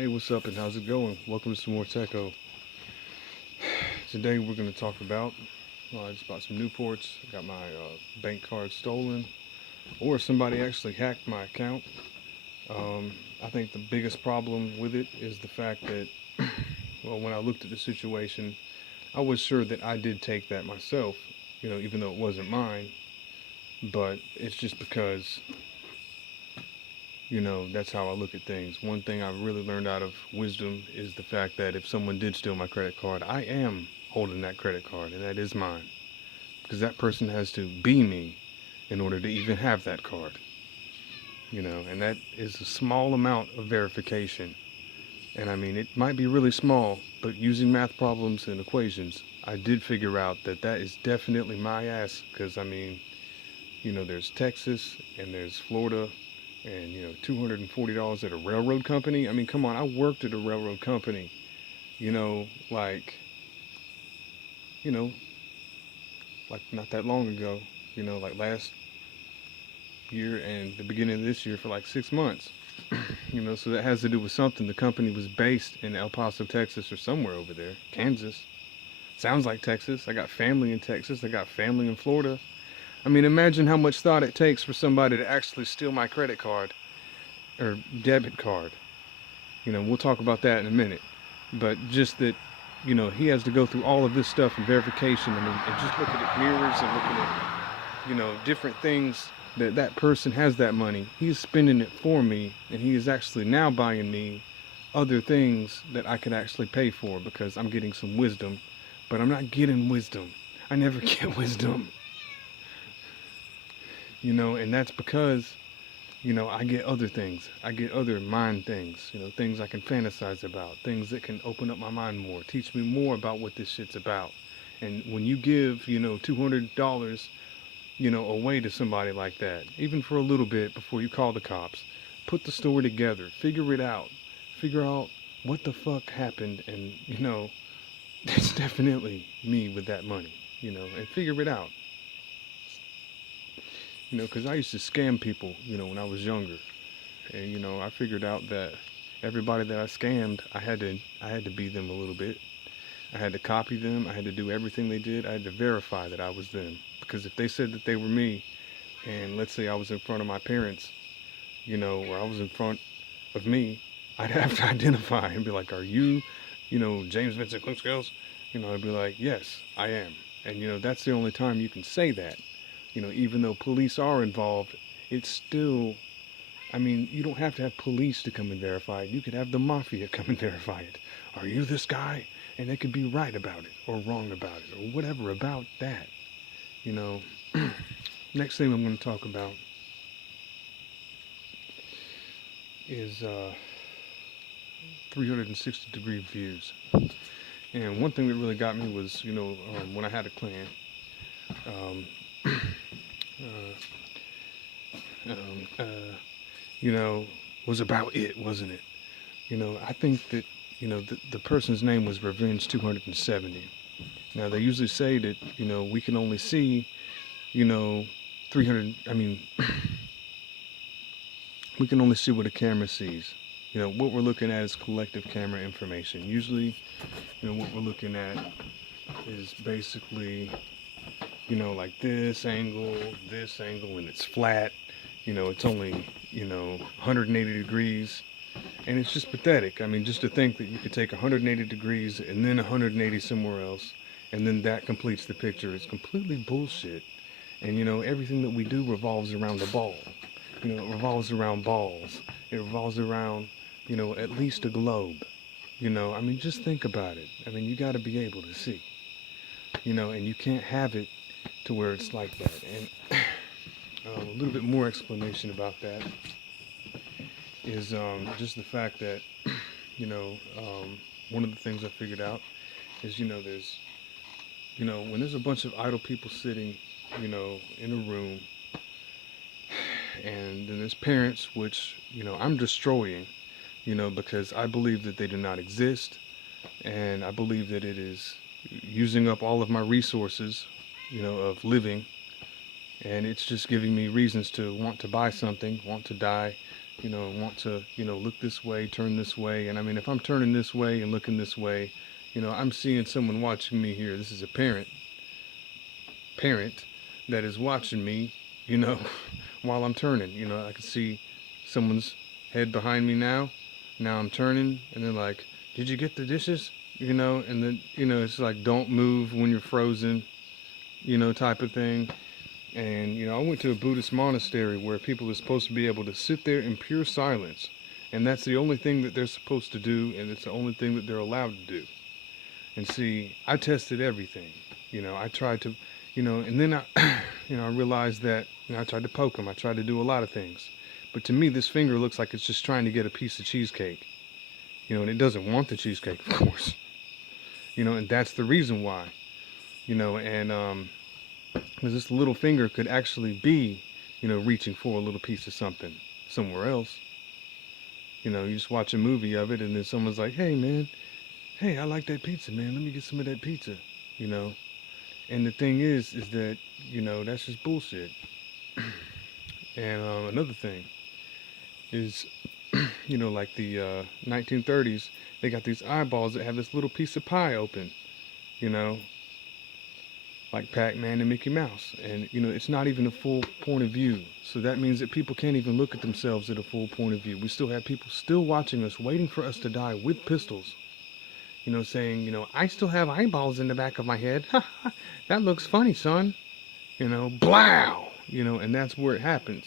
Hey, what's up and how's it going? Welcome to some more Tecko. Today we're going to talk about, I just bought some Newports, got my bank card stolen, or somebody actually hacked my account. I think the biggest problem with it is the fact that, well, when I looked at the situation, I was sure that I did take that myself, even though it wasn't mine, but it's just because that's how I look at things. One thing I've really learned out of wisdom is the fact that if someone did steal my credit card, I am holding that credit card, and that is mine. Because that person has to be me in order to even have that card. And that is a small amount of verification. And I mean, it might be really small, but using math problems and equations, I did figure out that that is definitely my ass. Because I mean, there's Texas and there's Florida and $240 at a railroad company. I mean, come on, I worked at a railroad company, you know like you know like not that long ago, like last year and the beginning of this year for like 6 months. So that has to do with something. The company was based in El Paso, Texas, or somewhere over there. Kansas sounds like Texas. I got family in Texas, I got family in Florida. I mean, imagine how much thought it takes for somebody to actually steal my credit card or debit card. We'll talk about that in a minute. But just that, he has to go through all of this stuff and verification. I mean, and just looking at mirrors and looking at, different things that that person has that money. He's spending it for me, and he is actually now buying me other things that I could actually pay for because I'm getting some wisdom. But I'm not getting wisdom. I never get wisdom. And that's because I get other things. I get other mind things, things I can fantasize about, things that can open up my mind more, teach me more about what this shit's about. And when you give, $200, away to somebody like that, even for a little bit before you call the cops, put the story together, figure out what the fuck happened, and, it's definitely me with that money, and figure it out. Because I used to scam people, when I was younger. And, I figured out that everybody that I scammed, I had to be them a little bit. I had to copy them. I had to do everything they did. I had to verify that I was them. Because if they said that they were me, and let's say I was in front of my parents, or I was in front of me, I'd have to identify and be like, are you, James Vincent Clinkscales? I'd be like, yes, I am. And, that's the only time you can say that. Even though police are involved, it's still, I mean, you don't have to have police to come and verify it. You could have the mafia come and verify it. Are you this guy? And they could be right about it, or wrong about it, or whatever about that. You know, Next thing I'm going to talk about is 360-degree views. And one thing that really got me was, when I had a clan, um, um, uh, was about it, wasn't it? I think that, the person's name was Revenge270. Now, they usually say that, we can only see, 300, I mean, we can only see what a camera sees. What we're looking at is collective camera information. Usually, what we're looking at is basically, like this angle, and it's flat. It's only, 180 degrees. And it's just pathetic. I mean, just to think that you could take 180 degrees and then 180 somewhere else, and then that completes the picture. It's completely bullshit. And, everything that we do revolves around a ball. It revolves around balls. It revolves around, at least a globe. I mean, just think about it. I mean, you got to be able to see. And you can't have it to where it's like that. And a little bit more explanation about that is just the fact that, one of the things I figured out is, there's, when there's a bunch of idle people sitting, in a room, and then there's parents, which, I'm destroying, because I believe that they do not exist, and I believe that it is using up all of my resources, of living, and it's just giving me reasons to want to buy something, want to die, and want to, look this way, turn this way. And I mean, if I'm turning this way and looking this way, I'm seeing someone watching me here. This is a parent that is watching me, you know, while I'm turning. I can see someone's head behind me now. Now I'm turning, and they're like, "Did you get the dishes?" And then, it's like, "Don't move when you're frozen," type of thing. And, I went to a Buddhist monastery where people are supposed to be able to sit there in pure silence. And that's the only thing that they're supposed to do, and it's the only thing that they're allowed to do. And see, I tested everything. I tried to, and then I realized that, I tried to poke them. I tried to do a lot of things. But to me, this finger looks like it's just trying to get a piece of cheesecake. And it doesn't want the cheesecake, of course. And that's the reason why. And because this little finger could actually be, reaching for a little piece of something somewhere else. You just watch a movie of it, and then someone's like, "Hey, man, hey, I like that pizza, man. Let me get some of that pizza." And the thing is that, that's just bullshit. And another thing is, like the 1930s, they got these eyeballs that have this little piece of pie open, you know, like Pac-Man and Mickey Mouse. And, it's not even a full point of view. So that means that people can't even look at themselves at a full point of view. We still have people still watching us, waiting for us to die with pistols, saying, "I still have eyeballs in the back of my head. That looks funny, son." Blow! And that's where it happens.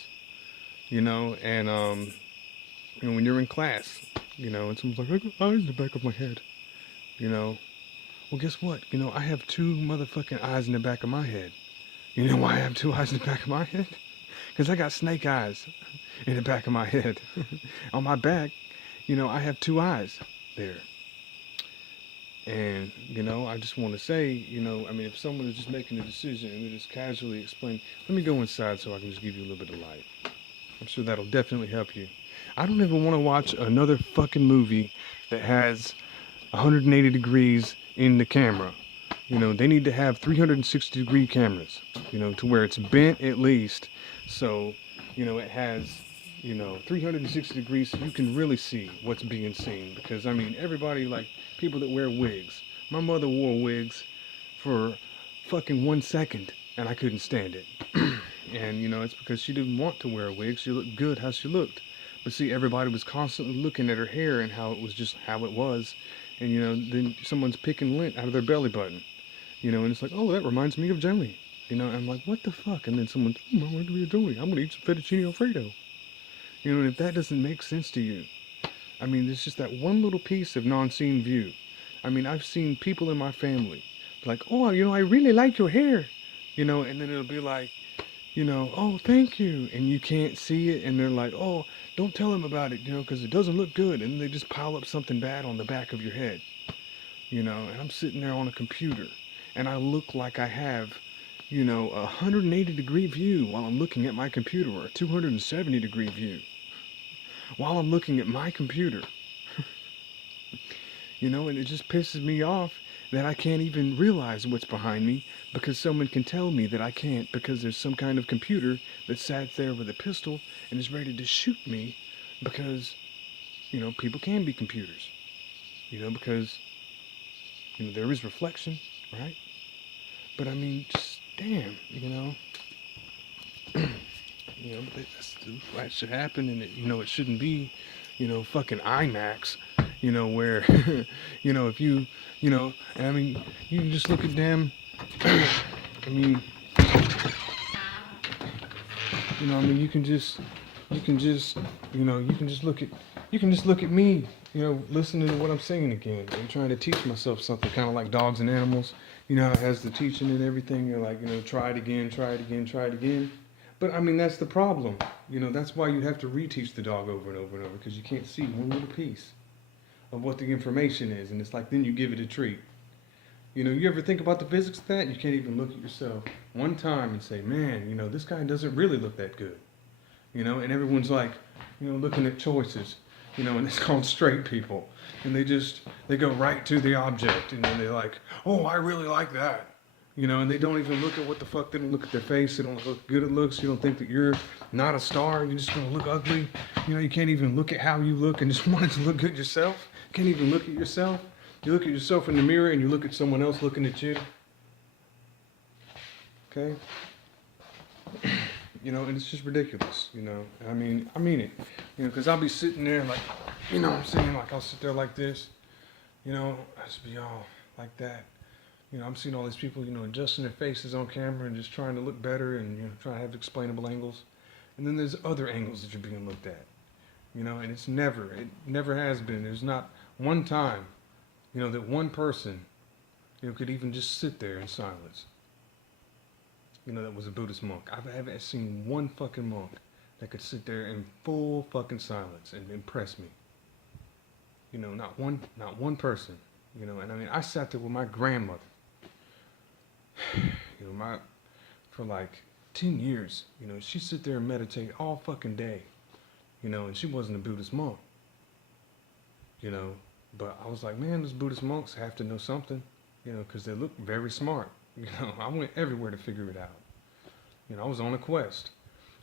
And, when you're in class, and someone's like, "I got eyes in the back of my head," well, guess what? I have two motherfucking eyes in the back of my head. You know why I have two eyes in the back of my head? Because I got snake eyes in the back of my head. On my back, I have two eyes there. And, I just want to say, if someone is just making a decision and they just casually explain, let me go inside so I can just give you a little bit of light. I'm sure that'll definitely help you. I don't even want to watch another fucking movie that has 180 degrees in the camera. They need to have 360 degree cameras, to where it's bent at least. So, it has, 360 degrees so you can really see what's being seen. Because, everybody, like, people that wear wigs. My mother wore wigs for fucking 1 second, and I couldn't stand it. And, it's because she didn't want to wear a wig. She looked good how she looked. But see, everybody was constantly looking at her hair and how it was just how it was. And, then someone's picking lint out of their belly button. And it's like, "Oh, that reminds me of Joey." And I'm like, "What the fuck?" And then someone's, "I want to be a Joey. I'm going to eat some fettuccine Alfredo." And if that doesn't make sense to you, there's just that one little piece of non-seen view. I've seen people in my family like, "Oh, I really like your hair." And then it'll be like, "Oh, thank you." And you can't see it. And they're like, "Oh, don't tell him about it, because it doesn't look good." And they just pile up something bad on the back of your head, and I'm sitting there on a computer and I look like I have, a 180 degree view while I'm looking at my computer, or a 270 degree view while I'm looking at my computer. And it just pisses me off that I can't even realize what's behind me because someone can tell me that I can't, because there's some kind of computer that sat there with a pistol and is ready to shoot me because, people can be computers, because, there is reflection, right? But just damn, but that should happen, and it shouldn't be, fucking IMAX, where, if you, you can just look at them, you can just look at me, listening to what I'm saying again, and trying to teach myself something, kind of like dogs and animals, how it has the teaching and everything. You're like, try it again, try it again, try it again. But that's the problem. That's why you have to reteach the dog over and over and over, because you can't see one little piece of what the information is. And it's like, then you give it a treat. You ever think about the physics of that? You can't even look at yourself one time and say, "Man, this guy doesn't really look that good." And everyone's like, looking at choices, and it's called straight people. And they go right to the object, and then they're like, "Oh, I really like that." You know, and they don't even look at what the fuck. They don't look at their face. They don't look good at looks. You don't think that you're not a star. You're just gonna look ugly. You know, you can't even look at how you look and just want it to look good yourself. You can't even look at yourself. You look at yourself in the mirror and you look at someone else looking at you. Okay? You know, and it's just ridiculous, you know. I mean it. You know, because I'll be sitting there like, you know what I'm saying? Like, I'll sit there like this. You know, I just be all like that. You know, I'm seeing all these people, you know, adjusting their faces on camera and just trying to look better and, you know, trying to have explainable angles. And then there's other angles that you're being looked at. You know, and it never has been. There's not one time, you know, that one person, you know, could even just sit there in silence. You know, that was a Buddhist monk. I haven't seen one fucking monk that could sit there in full fucking silence and impress me. You know, not one person. You know, and I mean, I sat there with my grandmother. You know, for like 10 years, you know, she'd sit there and meditate all fucking day. You know, and she wasn't a Buddhist monk. You know, but I was like, man, those Buddhist monks have to know something. You know, because they look very smart. You know, I went everywhere to figure it out. You know, I was on a quest.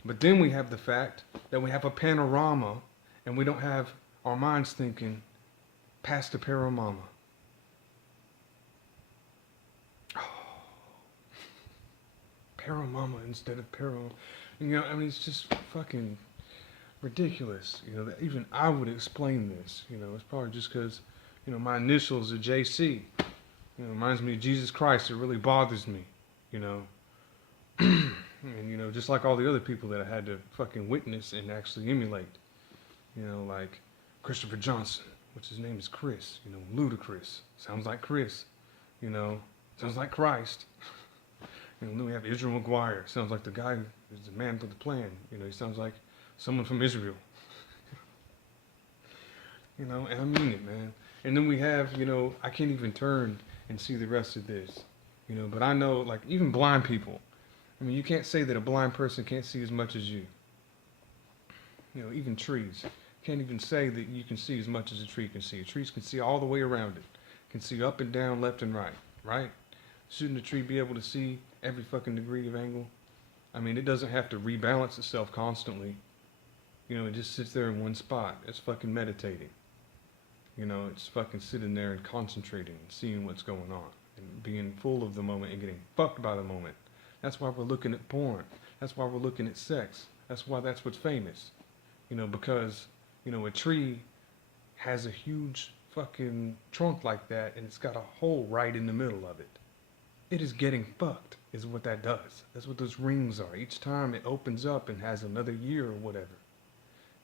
But then we have the fact that we have a panorama and we don't have our minds thinking past the panorama. Oh, paramama instead of param. You know, I mean, it's just fucking ridiculous. You know, that even I would explain this. You know, it's probably just because, you know, my initials are JC. You know, it reminds me of Jesus Christ. It really bothers me, you know. And, you know, just like all the other people that I had to fucking witness and actually emulate. You know, like Christopher Johnson, which his name is Chris. You know, Ludacris. Sounds like Chris. You know, sounds like Christ. You know, then we have Israel McGuire. Sounds like the guy who's the man with the plan. You know, he sounds like someone from Israel. You know, and I mean it, man. And then we have, you know, I can't even turn and see the rest of this, you know, but I know, like, even blind people, I mean, you can't say that a blind person can't see as much as you. You know, even trees. Can't even say that you can see as much as a tree can see. Trees can see all the way around it. Can see up and down, left and right, right? Shouldn't a tree be able to see every fucking degree of angle? I mean, it doesn't have to rebalance itself constantly. You know, it just sits there in one spot. It's fucking meditating. You know, it's fucking sitting there and concentrating and seeing what's going on and being full of the moment and getting fucked by the moment. That's why we're looking at porn. That's why we're looking at sex. That's what's famous. You know, because, you know, a tree has a huge fucking trunk like that and it's got a hole right in the middle of it. It is getting fucked is what that does. That's what those rings are. Each time it opens up and has another year or whatever.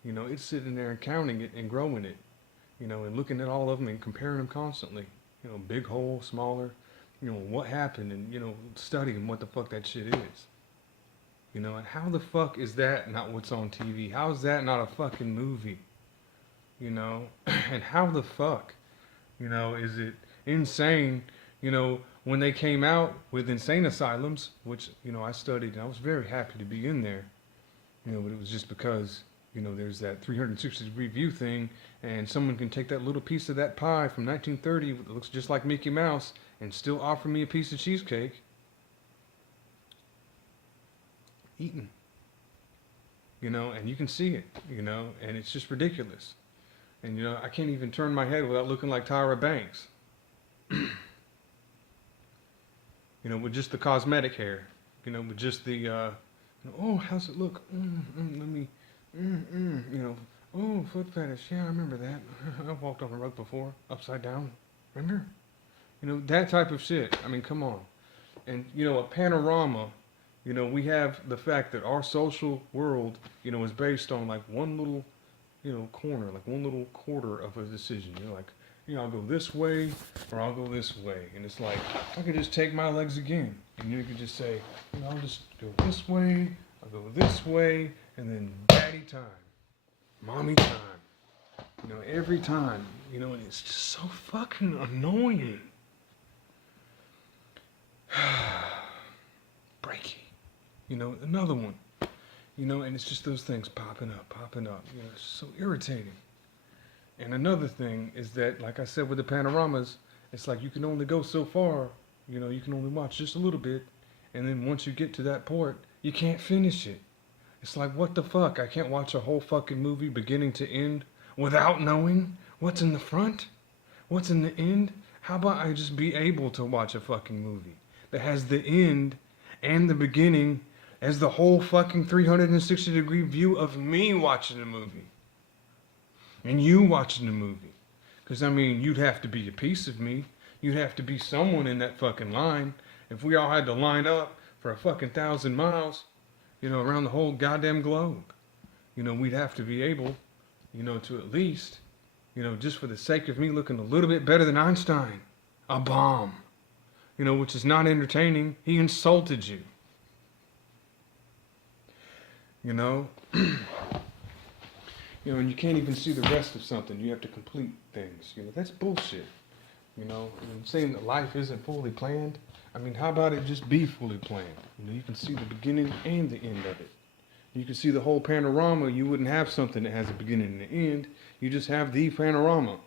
You know, it's sitting there and counting it and growing it. You know, and looking at all of them and comparing them constantly. You know, big hole, smaller, you know, what happened and, you know, studying what the fuck that shit is. You know, and how the fuck is that not what's on TV? How is that not a fucking movie? You know, and how the fuck, you know, is it insane, you know, when they came out with insane asylums, which, you know, I studied and I was very happy to be in there, you know, but it was just because, you know, there's that 360-degree view thing, and someone can take that little piece of that pie from 1930 that looks just like Mickey Mouse and still offer me a piece of cheesecake. Eaten. You know, and you can see it, you know, and it's just ridiculous. And, you know, I can't even turn my head without looking like Tyra Banks. You know, with just the cosmetic hair. You know, with just the, oh, how's it look? Let me... you know, oh, foot fetish. Yeah, I remember that. I've walked on a rug before, upside down. Remember? You know, that type of shit. I mean, come on. And, you know, a panorama, you know, we have the fact that our social world, you know, is based on like one little, you know, corner, like one little quarter of a decision. You're like, you know, I'll go this way or I'll go this way. And it's like, I could just take my legs again. And you could just say, you know, I'll just go this way, I'll go this way, and then daddy time, mommy time, you know, every time, you know, and it's just so fucking annoying. Breaky, you know, another one, you know, and it's just those things popping up, you know, it's so irritating. And another thing is that, like I said with the panoramas, it's like you can only go so far, You know, you can only watch just a little bit, and then once you get to that part, you can't finish it. It's like, what the fuck? I can't watch a whole fucking movie beginning to end without knowing what's in the front, what's in the end. How about I just be able to watch a fucking movie that has the end and the beginning as the whole fucking 360-degree view of me watching the movie and you watching the movie? Because, I mean, you'd have to be a piece of me. You'd have to be someone in that fucking line. If we all had to line up for a fucking 1,000 miles, you know, around the whole goddamn globe, you know, we'd have to be able, you know, to at least, you know, just for the sake of me looking a little bit better than Einstein, a bomb, you know, which is not entertaining. He insulted you. You know? You know, and you can't even see the rest of something. You have to complete things. You know, that's bullshit. You know, and saying that life isn't fully planned. I mean, how about it just be fully planned? You know, you can see the beginning and the end of it. You can see the whole panorama. You wouldn't have something that has a beginning and an end. You just have the panorama.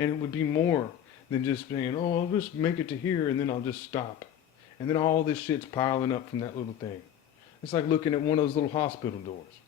And it would be more than just saying, oh, I'll just make it to here and then I'll just stop. And then all this shit's piling up from that little thing. It's like looking at one of those little hospital doors.